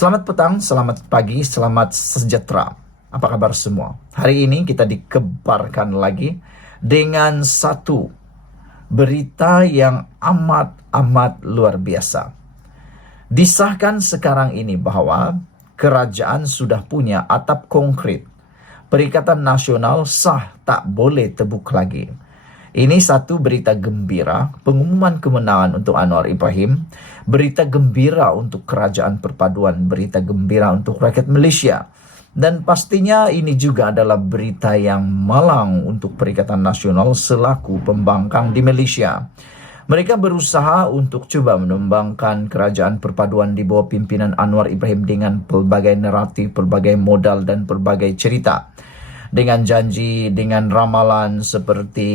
Selamat petang, selamat pagi, selamat sejahtera. Apa kabar semua? Hari ini kita dikebarkan lagi dengan satu berita yang amat luar biasa. Disahkan sekarang ini bahwa kerajaan sudah punya atap konkret. Perikatan Nasional sah, tak boleh tebuk lagi. Ini satu berita gembira, pengumuman kemenangan untuk Anwar Ibrahim, berita gembira untuk Kerajaan Perpaduan, berita gembira untuk rakyat Malaysia. Dan pastinya ini juga adalah berita yang malang untuk Perikatan Nasional selaku pembangkang di Malaysia. Mereka berusaha untuk coba menumbangkan Kerajaan Perpaduan di bawah pimpinan Anwar Ibrahim dengan pelbagai naratif, pelbagai modal dan pelbagai cerita. Dengan janji, dengan ramalan seperti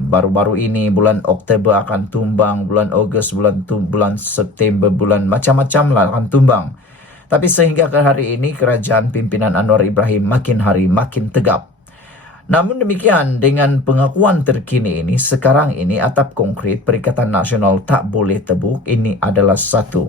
baru-baru ini bulan Oktober akan tumbang, bulan Ogos, bulan September, bulan macam-macam lah akan tumbang. Tapi sehingga ke hari ini kerajaan pimpinan Anwar Ibrahim makin hari makin tegap. Namun demikian, dengan pengakuan terkini ini, sekarang ini atap konkret Perikatan Nasional tak boleh tebuk. Ini adalah satu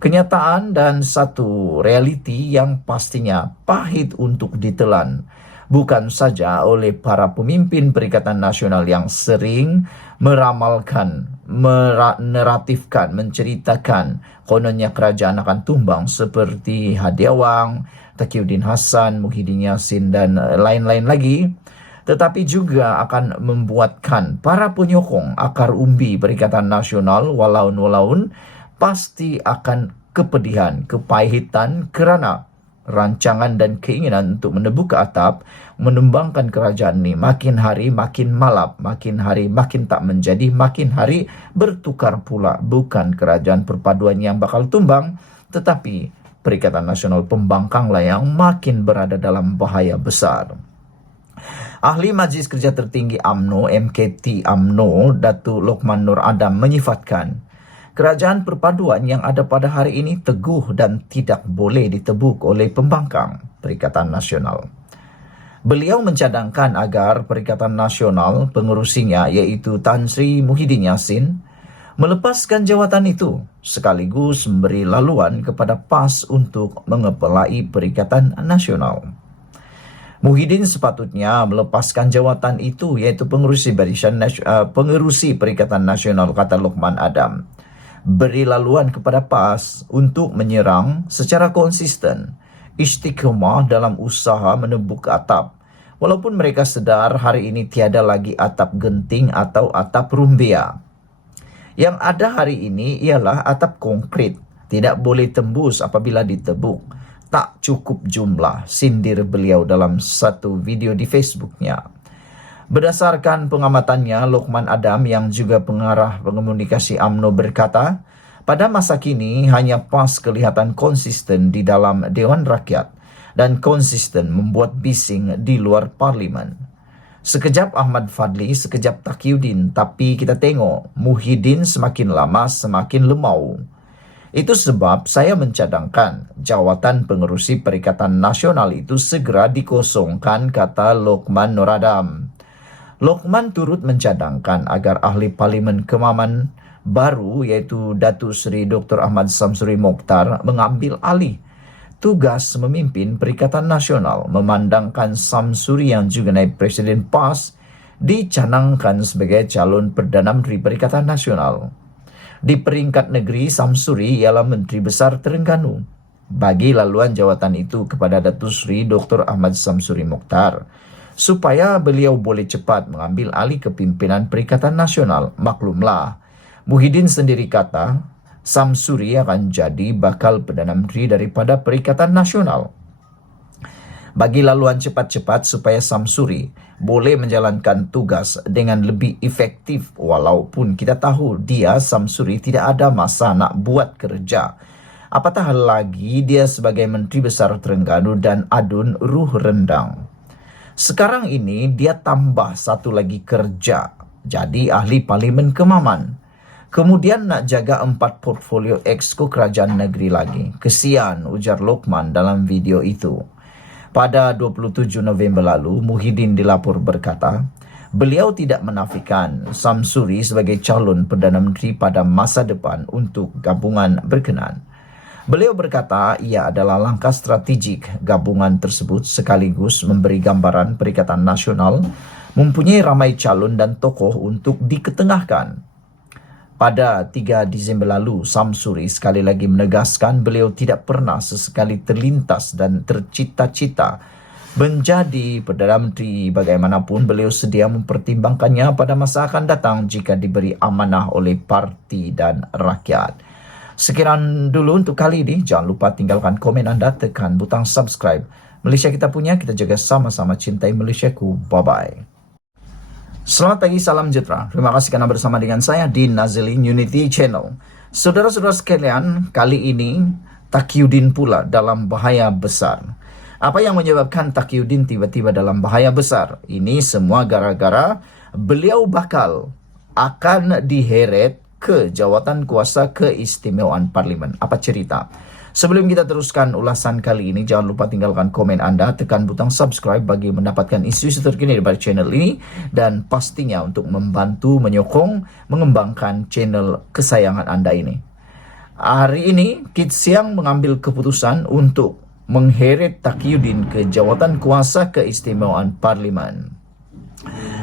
kenyataan dan satu realiti yang pastinya pahit untuk ditelan. Bukan saja oleh para pemimpin Perikatan Nasional yang sering meramalkan, meneratifkan, menceritakan kononnya kerajaan akan tumbang seperti Hadi Awang, Taqiyuddin Hassan, Muhyiddin Yassin dan lain-lain lagi. Tetapi juga akan membuatkan para penyokong akar umbi Perikatan Nasional walaun pasti akan kepedihan, kepahitan kerana rancangan dan keinginan untuk menebuk ke atap, menumbangkan kerajaan ini makin hari makin malap, makin hari makin tak menjadi, makin hari bertukar pula. Bukan Kerajaan Perpaduan yang bakal tumbang, tetapi Perikatan Nasional pembangkanglah yang makin berada dalam bahaya besar. Ahli Majlis Kerja Tertinggi UMNO, MKT UMNO, Datuk Lokman Nur Adam menyifatkan Kerajaan Perpaduan yang ada pada hari ini teguh dan tidak boleh ditebuk oleh pembangkang Perikatan Nasional. Beliau mencadangkan agar Perikatan Nasional pengerusinya iaitu Tan Sri Muhyiddin Yassin melepaskan jawatan itu sekaligus memberi laluan kepada PAS untuk mengepelai Perikatan Nasional. Muhyiddin sepatutnya melepaskan jawatan itu iaitu pengerusi Perikatan Nasional, kata Lokman Adam. Beri laluan kepada PAS untuk menyerang secara konsisten, istiqomah dalam usaha menebuk atap. Walaupun mereka sedar hari ini tiada lagi atap genting atau atap rumbia. Yang ada hari ini ialah atap konkret, tidak boleh tembus apabila ditebuk. Tak cukup jumlah, sindir beliau dalam satu video di Facebooknya. Berdasarkan pengamatannya, Lokman Adam yang juga pengarah komunikasi UMNO berkata, pada masa kini hanya PAS kelihatan konsisten di dalam Dewan Rakyat dan konsisten membuat bising di luar Parlimen. Sekejap Ahmad Fadli, sekejap Taqiyuddin, tapi kita tengok Muhyiddin semakin lama semakin lemau. Itu sebab saya mencadangkan jawatan pengerusi Perikatan Nasional itu segera dikosongkan, kata Lokman Nur Adam. Lokman turut mencadangkan agar ahli Parlimen Kemaman baru iaitu Datuk Seri Dr. Ahmad Samsuri Mokhtar mengambil alih tugas memimpin Perikatan Nasional, memandangkan Samsuri yang juga naib Presiden PAS dicanangkan sebagai calon Perdana Menteri Perikatan Nasional. Di peringkat negeri, Samsuri ialah Menteri Besar Terengganu. Bagi laluan jawatan itu kepada Datuk Seri Dr. Ahmad Samsuri Mokhtar supaya beliau boleh cepat mengambil alih kepimpinan Perikatan Nasional. Maklumlah, Muhyiddin sendiri kata Samsuri akan jadi bakal Perdana Menteri daripada Perikatan Nasional. Bagi laluan cepat-cepat supaya Samsuri boleh menjalankan tugas dengan lebih efektif, walaupun kita tahu dia Samsuri tidak ada masa nak buat kerja. Apatah lagi dia sebagai Menteri Besar Terengganu dan adun ruh rendang. Sekarang ini dia tambah satu lagi kerja, jadi ahli Parlimen Kemaman. Kemudian nak jaga 4 portfolio exco kerajaan negeri lagi. Kesian, ujar Lokman dalam video itu. Pada 27 November lalu, Muhyiddin dilapor berkata, beliau tidak menafikan Samsuri sebagai calon Perdana Menteri pada masa depan untuk gabungan berkenan. Beliau berkata ia adalah langkah strategik gabungan tersebut sekaligus memberi gambaran Perikatan Nasional mempunyai ramai calon dan tokoh untuk diketengahkan. Pada 3 Disember lalu, Samsuri sekali lagi menegaskan beliau tidak pernah sesekali terlintas dan tercita-cita menjadi Perdana Menteri. Bagaimanapun beliau sedia mempertimbangkannya pada masa akan datang jika diberi amanah oleh parti dan rakyat. Sekian dulu untuk kali ini. Jangan lupa tinggalkan komen anda, tekan butang subscribe. Malaysia kita punya, kita jaga sama-sama cintai Malaysiaku. Bye-bye. Selamat pagi, salam sejahtera. Terima kasih karena bersama dengan saya di Nazilin Unity Channel. Saudara-saudara sekalian, kali ini Taqiyuddin pula dalam bahaya besar. Apa yang menyebabkan Taqiyuddin tiba-tiba dalam bahaya besar? Ini semua gara-gara beliau bakal akan diheret ke jawatan kuasa keistimewaan Parlimen. Apa cerita? Sebelum kita teruskan ulasan kali ini, jangan lupa tinggalkan komen anda, tekan butang subscribe bagi mendapatkan isu-isu terkini dari channel ini, dan pastinya untuk membantu menyokong mengembangkan channel kesayangan anda ini. Hari ini Kit Siang mengambil keputusan untuk mengheret Taqiyuddin ke jawatan kuasa keistimewaan Parlimen.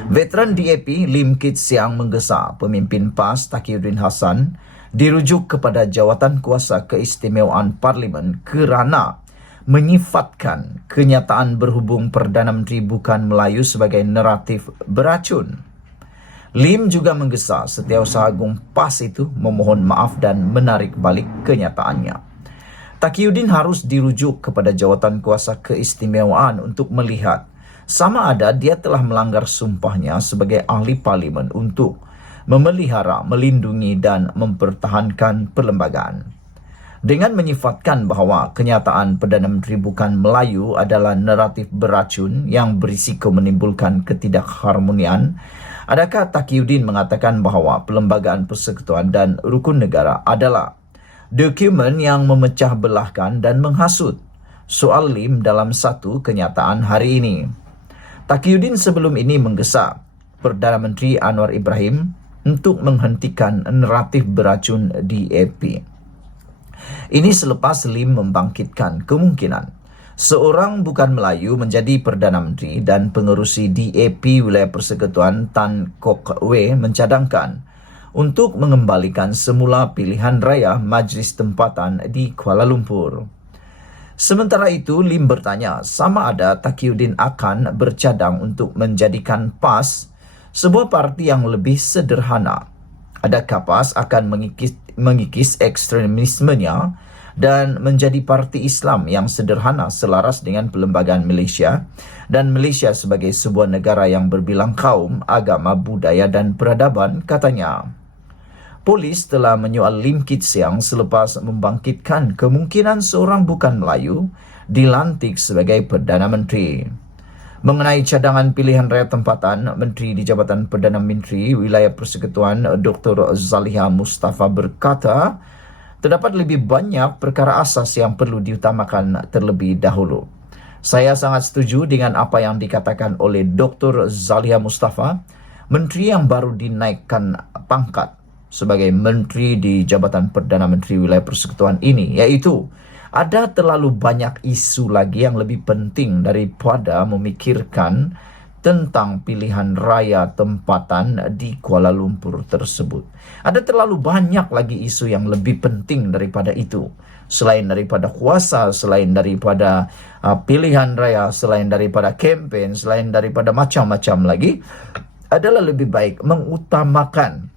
Veteran DAP Lim Kit Siang menggesa pemimpin PAS Taqiyuddin Hassan dirujuk kepada jawatan kuasa keistimewaan Parlimen kerana menyifatkan kenyataan berhubung Perdana Menteri bukan Melayu sebagai naratif beracun. Lim juga menggesa Setiausaha Agung PAS itu memohon maaf dan menarik balik kenyataannya. Taqiyuddin harus dirujuk kepada jawatan kuasa keistimewaan untuk melihat sama ada dia telah melanggar sumpahnya sebagai ahli parlimen untuk memelihara, melindungi dan mempertahankan perlembagaan. Dengan menyifatkan bahawa kenyataan Perdana Menteri bukan Melayu adalah naratif beracun yang berisiko menimbulkan ketidakharmonian, adakah Taqiyuddin mengatakan bahawa Perlembagaan Persekutuan dan Rukun Negara adalah dokumen yang memecah belahkan dan menghasut? Soal Lim dalam satu kenyataan hari ini. Taqiyuddin sebelum ini menggesa Perdana Menteri Anwar Ibrahim untuk menghentikan naratif beracun DAP. Ini selepas Lim membangkitkan kemungkinan seorang bukan Melayu menjadi Perdana Menteri dan pengerusi DAP Wilayah Persekutuan Tan Kok Weh mencadangkan untuk mengembalikan semula pilihan raya Majlis Tempatan di Kuala Lumpur. Sementara itu, Lim bertanya sama ada Taqiyuddin akan bercadang untuk menjadikan PAS sebuah parti yang lebih sederhana. Adakah PAS akan mengikis ekstremismenya dan menjadi parti Islam yang sederhana selaras dengan perlembagaan Malaysia dan Malaysia sebagai sebuah negara yang berbilang kaum, agama, budaya dan peradaban, katanya. Polis telah menyoal Lim Kit Siang selepas membangkitkan kemungkinan seorang bukan Melayu dilantik sebagai Perdana Menteri. Mengenai cadangan pilihan raya tempatan, Menteri di Jabatan Perdana Menteri Wilayah Persekutuan Dr. Zaliha Mustafa berkata, terdapat lebih banyak perkara asas yang perlu diutamakan terlebih dahulu. Saya sangat setuju dengan apa yang dikatakan oleh Dr. Zaliha Mustafa, Menteri yang baru dinaikkan pangkat sebagai Menteri di Jabatan Perdana Menteri Wilayah Persekutuan ini, iaitu ada terlalu banyak isu lagi yang lebih penting daripada memikirkan tentang pilihan raya tempatan di Kuala Lumpur tersebut. Ada terlalu banyak lagi isu yang lebih penting daripada itu. Selain daripada kuasa, selain daripada pilihan raya, selain daripada kempen, selain daripada macam-macam lagi, adalah lebih baik mengutamakan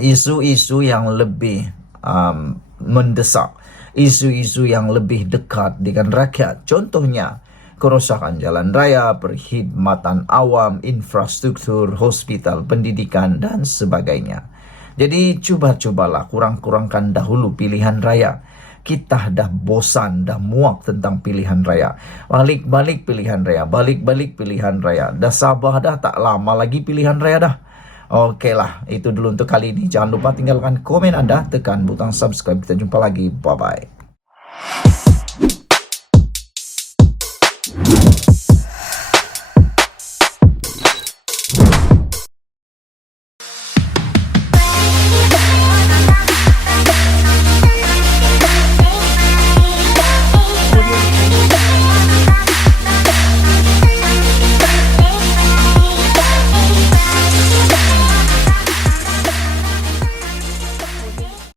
isu-isu yang lebih mendesak, isu-isu yang lebih dekat dengan rakyat. Contohnya, kerosakan jalan raya, perkhidmatan awam, infrastruktur, hospital, pendidikan, dan sebagainya. Jadi, cubalah kurang-kurangkan dahulu pilihan raya. Kita dah bosan, dah muak tentang pilihan raya. Balik-balik pilihan raya, balik-balik pilihan raya. Dah sabar dah, tak lama lagi pilihan raya dah. Okeylah, itu dulu untuk kali ini. Jangan lupa tinggalkan komen anda, tekan butang subscribe. Kita jumpa lagi. Bye-bye.